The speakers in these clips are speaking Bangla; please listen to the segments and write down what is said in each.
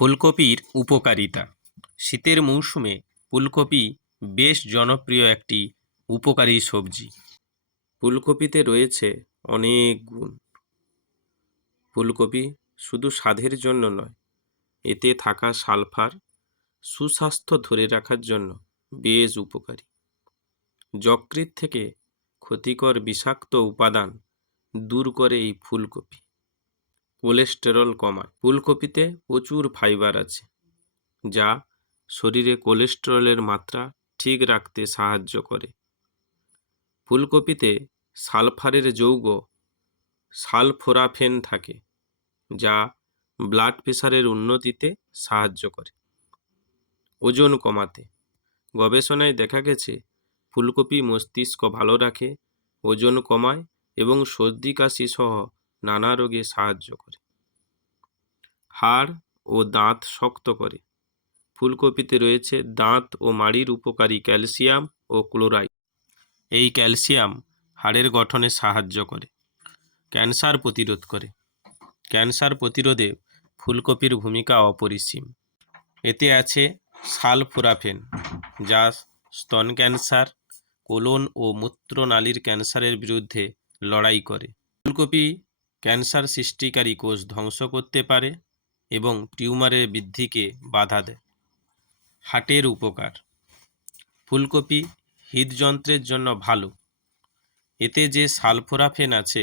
ফুলকপির উপকারিতা। শীতের মৌসুমে ফুলকপি বেশ জনপ্রিয় একটি উপকারী সবজি। ফুলকপিতে রয়েছে অনেক গুণ। ফুলকপি শুধু স্বাদের জন্য নয়, এতে থাকা সালফার সুস্বাস্থ্য ধরে রাখার জন্য বেশ উপকারী। যকৃৎ থেকে ক্ষতিকর বিষাক্ত উপাদান দূর করে এই ফুলকপি। কোলেস্টেরল কমায়। ফুলকপিতে প্রচুর ফাইবার আছে, যা শরীরে কোলেস্টেরলের মাত্রা ঠিক রাখতে সাহায্য করে। ফুলকপিতে সালফারের যৌগ সালফোরাফেন থাকে, যা ব্লাড প্রেশারের উন্নতিতে সাহায্য করে। ওজন কমাতে। গবেষণায় দেখা গেছে ফুলকপি মস্তিষ্ক ভালো রাখে, ওজন কমায় এবং সর্দি কাশি সহ নানা রোগে সাহায্য করে। হাড় ও দাঁত শক্ত করে। ফুলকপিতে রয়েছে দাঁত ও মাড়ির উপকারী ক্যালসিয়াম ও ক্লোরাইড। এই ক্যালসিয়াম হাড়ের গঠনে সাহায্য করে। ক্যান্সার প্রতিরোধ করে। ক্যান্সার প্রতিরোধে ফুলকপির ভূমিকা অপরিসীম। এতে আছে সালফোরাফেন, যা স্তন ক্যান্সার, কোলন ও মূত্রনালীর ক্যান্সারের বিরুদ্ধে লড়াই করে। ফুলকপি ক্যান্সার সৃষ্টিকারী কোষ ধ্বংস করতে পারে এবং টিউমারের বৃদ্ধিকে বাধা দেয়। হার্টের উপকার। ফুলকপি হৃদযন্ত্রের জন্য ভালো। এতে যে সালফোরাফেন আছে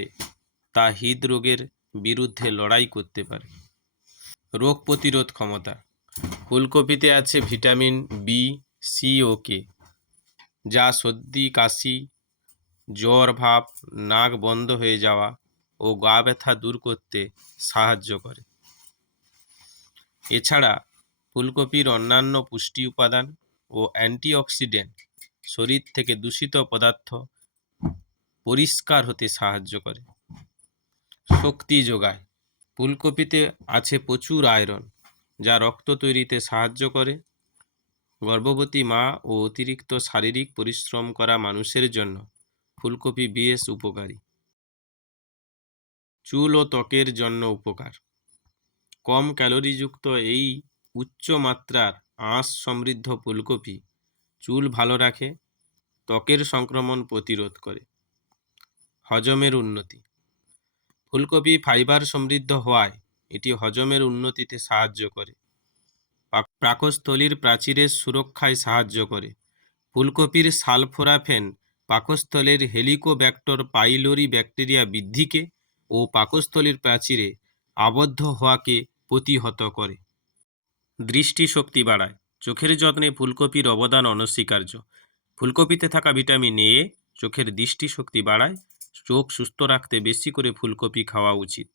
তা হৃদরোগের বিরুদ্ধে লড়াই করতে পারে। রোগ প্রতিরোধ ক্ষমতা। ফুলকপিতে আছে ভিটামিন বি, সি ও কে, যা সর্দি কাশি, জ্বর ভাব, নাক বন্ধ হয়ে যাওয়া ও গা ব্যথা দূর করতে সাহায্য করে। এছাড়া ফুলকপির অন্যান্য পুষ্টি উপাদান ও অ্যান্টিঅক্সিডেন্ট শরীর থেকে দূষিত পদার্থ পরিষ্কার হতে সাহায্য করে। শক্তি যোগায়। ফুলকপিতে আছে প্রচুর আয়রন, যা রক্ত তৈরিতে সাহায্য করে। গর্ভবতী মা ও অতিরিক্ত শারীরিক পরিশ্রম করা মানুষের জন্য ফুলকপি বেশ উপকারী। চুল ও ত্বকের জন্য উপকার। কম ক্যালোরিযুক্ত এই উচ্চ মাত্রার আঁশ সমৃদ্ধ ফুলকপি চুল ভালো রাখে, ত্বকের সংক্রমণ প্রতিরোধ করে। হজমের উন্নতি। ফুলকপি ফাইবার সমৃদ্ধ হওয়ায় এটি হজমের উন্নতিতে সাহায্য করে। পাকস্থলীর প্রাচীরের সুরক্ষায় সাহায্য করে। ফুলকপির সালফোরাফেন পাকস্থলীর হেলিকোব্যাক্টর পাইলোরি ব্যাকটেরিয়া বৃদ্ধিকে ও পাকস্থলীর প্রাচীরে আবদ্ধ হওয়াকে প্রতিহত করে। দৃষ্টিশক্তি বাড়ায়। চোখের যত্নে ফুলকপির অবদান অনস্বীকার্য। ফুলকপিতে থাকা ভিটামিন এ চোখের দৃষ্টিশক্তি বাড়ায়। চোখ সুস্থ রাখতে বেশি করে ফুলকপি খাওয়া উচিত।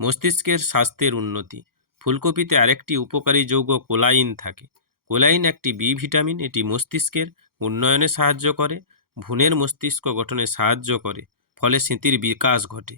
মস্তিষ্কের স্বাস্থ্যের উন্নতি। ফুলকপিতে আরেকটি উপকারী যৌগ কোলাইন থাকে। কোলাইন একটি বি ভিটামিন। এটি মস্তিষ্কের উন্নয়নে সাহায্য করে, ভ্রূণের মস্তিষ্ক গঠনে সাহায্য করে, ফলে স্মৃতির বিকাশ ঘটে।